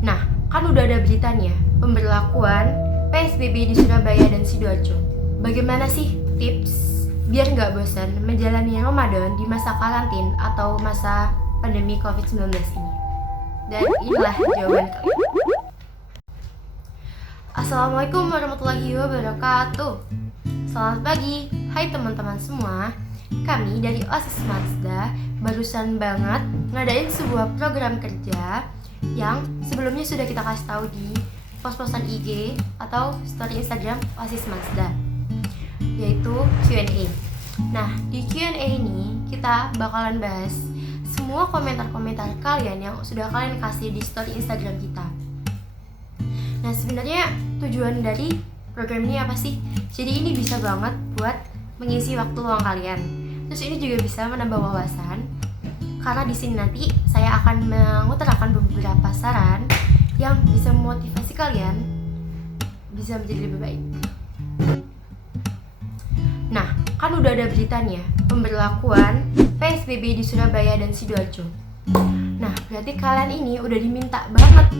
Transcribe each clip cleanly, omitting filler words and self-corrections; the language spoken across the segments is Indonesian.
Nah, kan udah ada berita nih ya, pemberlakuan PSBB di Surabaya dan Sidoarjo. Bagaimana sih tips biar nggak bosan menjalani Ramadan di masa karantin atau masa pandemi COVID-19 ini? Dan inilah jawaban kalian. Assalamualaikum warahmatullahi wabarakatuh. Selamat pagi, hai teman-teman semua. Kami dari OSIS Mazda barusan banget ngadain sebuah program kerja yang sebelumnya sudah kita kasih tahu di post-postan IG atau story Instagram OSIS Mazda, yaitu Q&A. Nah, di Q&A ini kita bakalan bahas semua komentar-komentar kalian yang sudah kalian kasih di story Instagram kita. Nah, sebenarnya tujuan dari program ini apa sih? Jadi ini bisa banget buat mengisi waktu luang kalian. Terus ini juga bisa menambah wawasan, karena di sini nanti saya akan mengutarakan beberapa saran yang bisa memotivasi kalian bisa menjadi lebih baik. Nah, kan udah ada berita nih ya, pemberlakuan PSBB di Surabaya dan Sidoarjo. Nah, berarti kalian ini udah diminta banget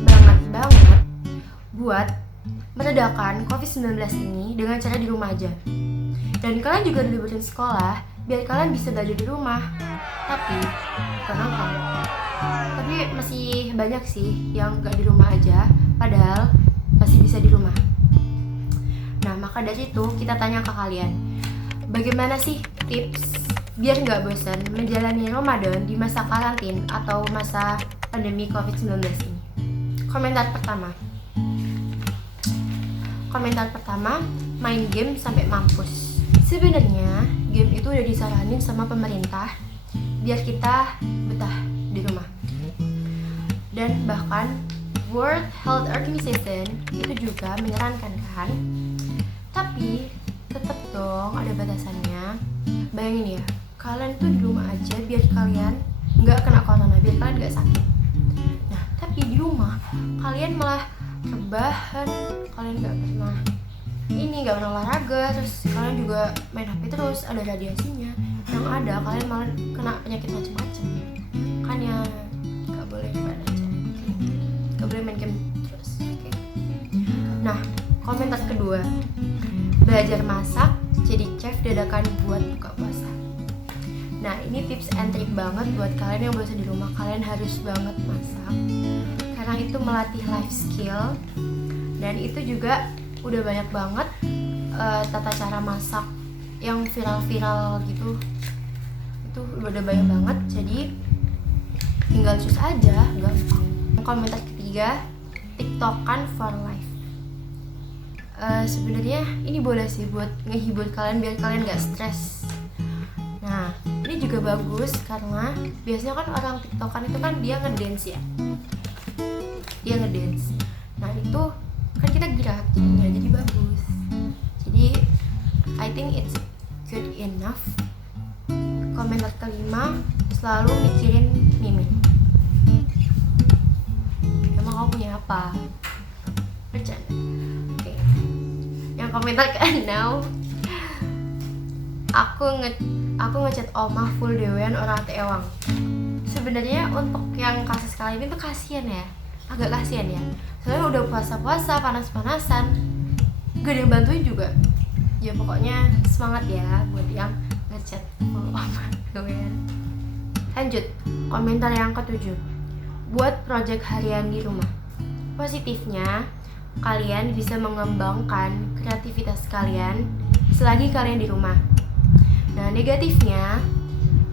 buat meredakan COVID-19 ini dengan cara di rumah aja. Dan kalian juga diliburin sekolah biar kalian bisa belajar di rumah. Tapi masih banyak sih yang gak di rumah aja, padahal masih bisa di rumah. Nah, maka dari itu kita tanya ke kalian, bagaimana sih tips biar gak bosan menjalani Ramadan di masa karantin atau masa pandemi COVID-19 ini? Komentar pertama, main game sampai mampus. Sebenarnya game itu udah disaranin sama pemerintah biar kita betah di rumah. Dan bahkan World Health Organization itu juga menyarankan kan. Tapi tetap dong ada batasannya. Bayangin ya, kalian tuh di rumah aja biar kalian nggak kena corona, biar kalian nggak sakit. Nah, tapi di rumah kalian malah rebahan, kalian nggak pernah olahraga, terus kalian juga main HP terus, ada radiasinya. Yang ada kalian malah kena penyakit macam-macam. Kan ya nggak boleh nggak boleh main game terus. Okay. Nah, komentar kedua, belajar masak jadi chef dadakan buat buka puasa. Nah, ini tips and trick banget buat kalian yang bosan di rumah. Kalian harus banget masak, karena itu melatih life skill. Dan itu juga udah banyak banget tata cara masak yang viral-viral gitu. Itu udah banyak banget, jadi tinggal choose aja, gampang. Komentar ketiga, TikTokan for life. Sebenarnya ini boleh sih buat ngehibur kalian biar kalian gak stres. Nah, ini juga bagus karena biasanya kan orang TikTokan itu kan dia ngedance ya. Nah, itu kan kita gerak jadinya, jadi bagus. Jadi I think it's good enough. Komentar kelima, selalu mikirin Mimin. Emang kamu punya apa? Bercanda. Oke. Yang komentar ke-6, aku ngechat Oma full dewean orang teewang. Sebenarnya untuk yang kasus kali ini tuh kasihan ya, agak kasihan ya. Soalnya udah puasa-puasa, panas-panasan, gak ada yang bantuin juga. Ya pokoknya semangat ya buat yang ngechat full Oma dewean. Lanjut, komentar yang ke-7, buat project harian di rumah. Positifnya, kalian bisa mengembangkan kreativitas kalian selagi kalian di rumah. Nah, negatifnya,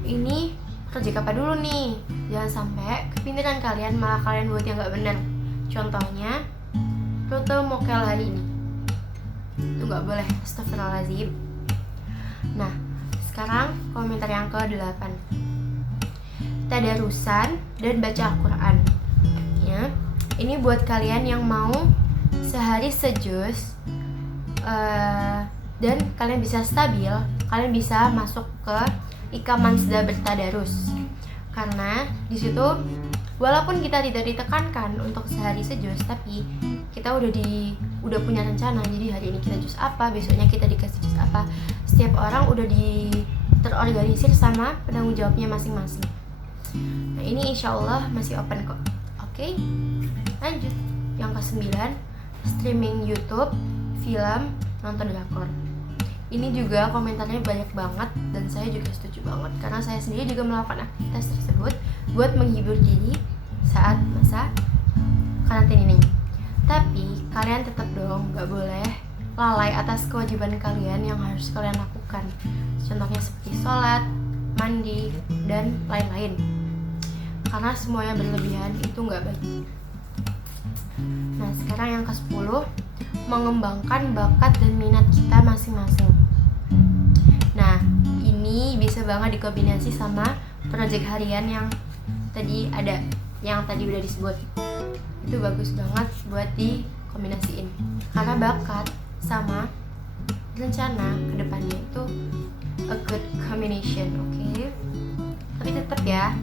ini kerja apa dulu nih? Jangan sampai kepintaran kalian malah kalian buat yang gak bener. Contohnya, rute mokel hari ini itu gak boleh, astagfirullahaladzim. Nah, sekarang komentar yang ke-8, tadarusan dan baca Al-Quran ya. Ini buat kalian yang mau sehari sejuz dan kalian bisa stabil, kalian bisa masuk ke IKA Mazda bertadarus. Karena di situ walaupun kita tidak ditekankan untuk sehari sejuz, tapi kita udah punya rencana. Jadi hari ini kita juz apa, besoknya kita dikasih juz apa. Setiap orang udah terorganisir sama penanggung jawabnya masing-masing. Nah, ini insya Allah masih open kok. Oke? Lanjut, yang ke-9, streaming YouTube, film, nonton drakor. Ini juga komentarnya banyak banget dan saya juga setuju banget karena saya sendiri juga melakukan aktivitas tersebut buat menghibur diri saat masa karantina ini. Tapi kalian tetap dong gak boleh lalai atas kewajiban kalian yang harus kalian lakukan. Contohnya seperti sholat, mandi, dan lain-lain. Karena semuanya berlebihan itu gak baik. Nah, sekarang yang ke-10, mengembangkan bakat dan minat kita masing-masing. Nah, ini bisa banget dikombinasi sama proyek harian yang tadi udah disebut. Itu bagus banget buat dikombinasiin. Karena bakat sama rencana kedepannya itu a good combination, oke? Tapi tetap ya,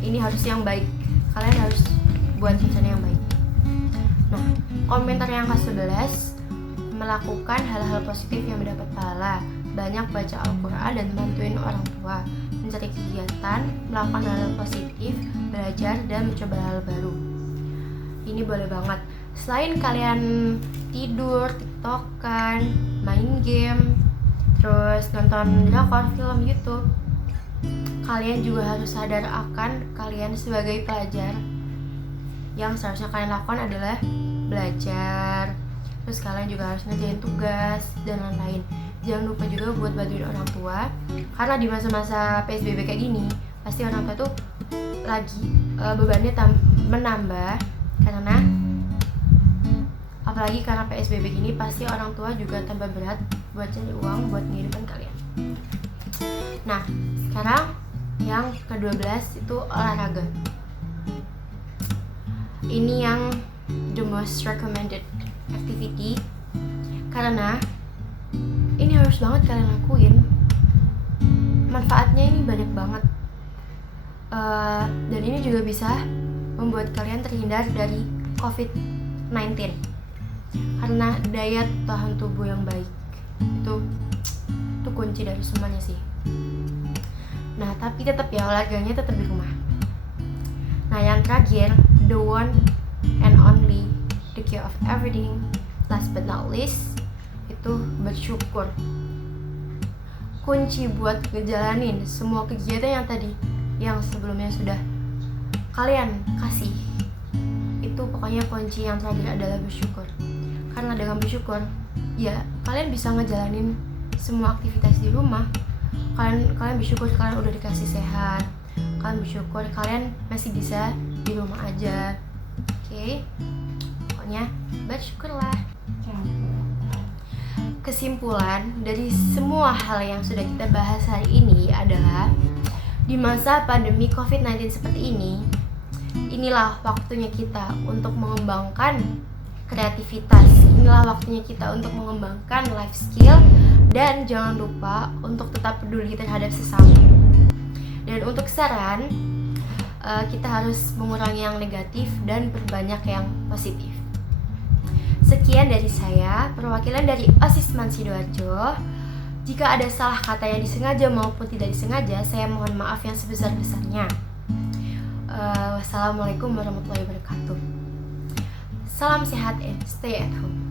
ini harus yang baik. Kalian harus buat rencana yang baik. Nah, komentar yang ke-11, melakukan hal-hal positif yang mendapat pahala, banyak baca Al-Quran dan bantuin orang tua, mencari kegiatan, melakukan hal-hal positif, belajar dan mencoba hal baru. Ini boleh banget. Selain kalian tidur, tiktokan, main game, terus nonton drakor, film, YouTube, kalian juga harus sadar akan kalian sebagai pelajar. Yang seharusnya kalian lakukan adalah belajar. Terus kalian juga harus ngerjain tugas dan lain-lain. Jangan lupa juga buat bantuin orang tua, karena di masa-masa PSBB kayak gini pasti orang tua tuh lagi bebannya menambah, karena apalagi karena PSBB gini pasti orang tua juga tambah berat buat cari uang buat menghidupkan kalian. Nah, sekarang yang ke-12 itu olahraga. Ini yang the most recommended activity karena ini harus banget kalian lakuin. Manfaatnya ini banyak banget, dan ini juga bisa membuat kalian terhindar dari COVID-19 karena daya tahan tubuh yang baik itu kunci dari semuanya sih. Nah, tapi tetap ya, olahraganya tetap di rumah. Nah, yang terakhir, the one and only, the key of everything, last but not least, itu bersyukur. Kunci buat ngejalanin semua kegiatan yang sebelumnya sudah kalian kasih, itu pokoknya kunci yang terakhir adalah bersyukur. Karena dengan bersyukur, ya kalian bisa ngejalanin semua aktivitas di rumah. Kalian bersyukur kalian udah dikasih sehat. Kalian bersyukur kalian masih bisa di rumah aja. Oke? Pokoknya bersyukurlah. Kesimpulan dari semua hal yang sudah kita bahas hari ini adalah di masa pandemi COVID-19 seperti ini, inilah waktunya kita untuk mengembangkan kreativitas. Inilah waktunya kita untuk mengembangkan life skill, dan jangan lupa untuk tetap peduli terhadap sesama. Dan untuk saran, kita harus mengurangi yang negatif dan perbanyak yang positif. Sekian dari saya, perwakilan dari OSIS MAN Sidoarjo. Jika ada salah kata yang disengaja maupun tidak disengaja, saya mohon maaf yang sebesar-besarnya. Wassalamualaikum warahmatullahi wabarakatuh. Salam sehat and stay at home.